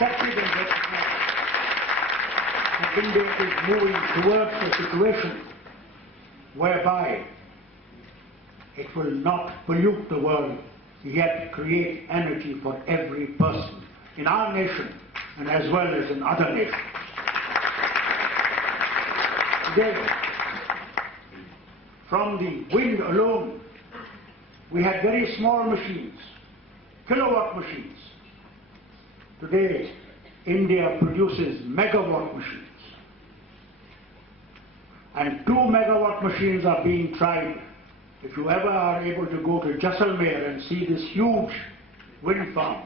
accepted and recognized that India is moving towards a situation whereby it will not pollute the world, yet create energy for every person in our nation and as well as in other nations. Today, from the wind alone, we had very small machines, kilowatt machines. Today, India produces megawatt machines. And 2 megawatt machines are being tried. If you ever are able to go to Jaisalmer and see this huge wind farm,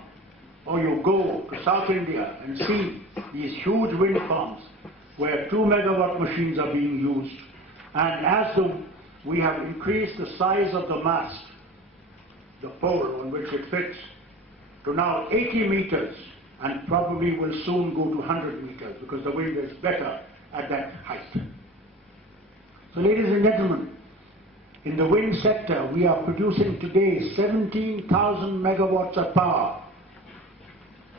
or you go to South India and see these huge wind farms where 2 megawatt machines are being used, and as we have increased the size of the mast, the pole on which it fits, to now 80 meters, and probably will soon go to 100 meters because the wind is better at that height. So ladies and gentlemen, in the wind sector we are producing today 17,000 megawatts of power,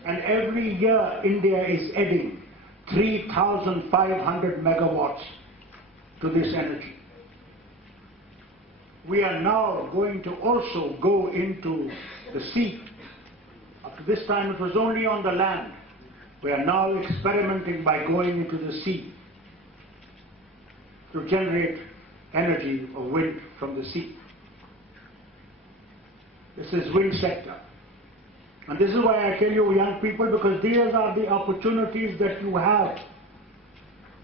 and every year India is adding 3,500 megawatts to this energy. We are now going to also go into the sea. Up to this time it was only on the land. We are now experimenting by going into the sea to generate energy of wind from the sea. This is wind sector. And this is why I tell you, young people, because these are the opportunities that you have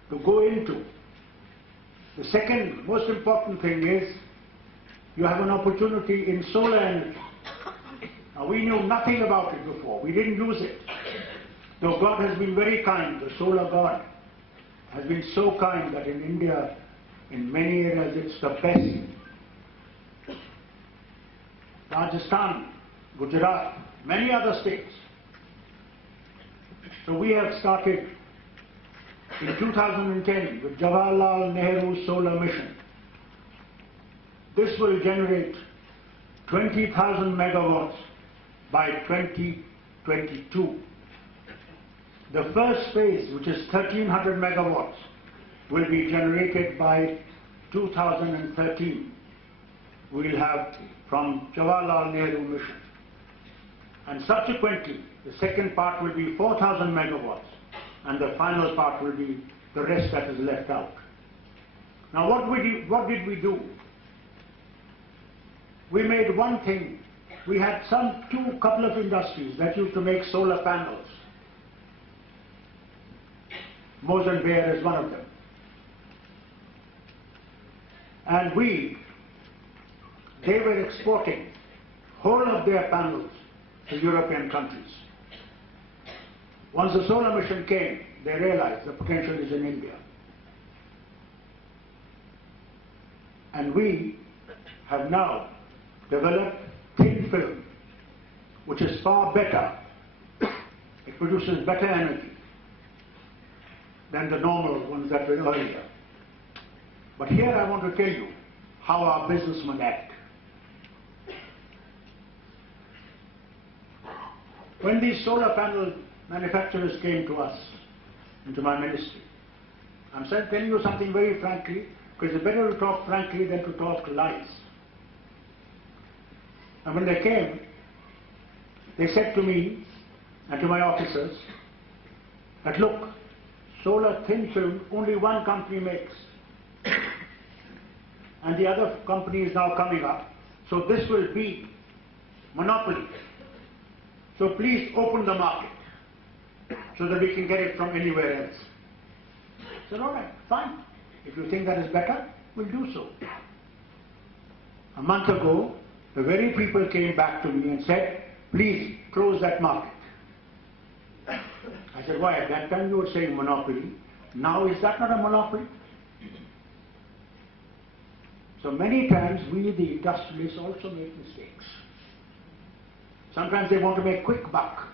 to go into. The second most important thing is you have an opportunity in solar energy. Now, we knew nothing about it before. We didn't use it. Though God has been very kind, the solar God has been so kind that in India, in many areas, it's the best. Rajasthan, Gujarat, many other states. So we have started in 2010 with Jawaharlal Nehru Solar Mission. This will generate 20,000 megawatts by 2022. The first phase, which is 1,300 megawatts, will be generated by 2013. We will have from Jawaharlal Nehru Mission. And subsequently, the second part will be 4,000 megawatts, and the final part will be the rest that is left out. Now, what did we do? We made one thing. We had couple of industries that used to make solar panels. Mozambique is one of them. And they were exporting whole of their panels to European countries. Once the solar mission came, they realized the potential is in India. And we have now developed thin film, which is far better. It produces better energy than the normal ones that were earlier. But here I want to tell you how our businessmen act. When these solar panel manufacturers came to us, into my ministry, I'm telling you something very frankly, because it's better to talk frankly than to talk lies. And when they came, they said to me and to my officers that, look, solar thin film only one company makes. And the other company is now coming up. So this will be monopoly. So please open the market so that we can get it from anywhere else. I said, all right, fine. If you think that is better, we'll do so. A month ago, the very people came back to me and said, please close that market. I said, why? At that time you were saying monopoly. Now is that not a monopoly? So many times we, the industrialists, also make mistakes. Sometimes they want to make quick buck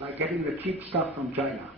by getting the cheap stuff from China.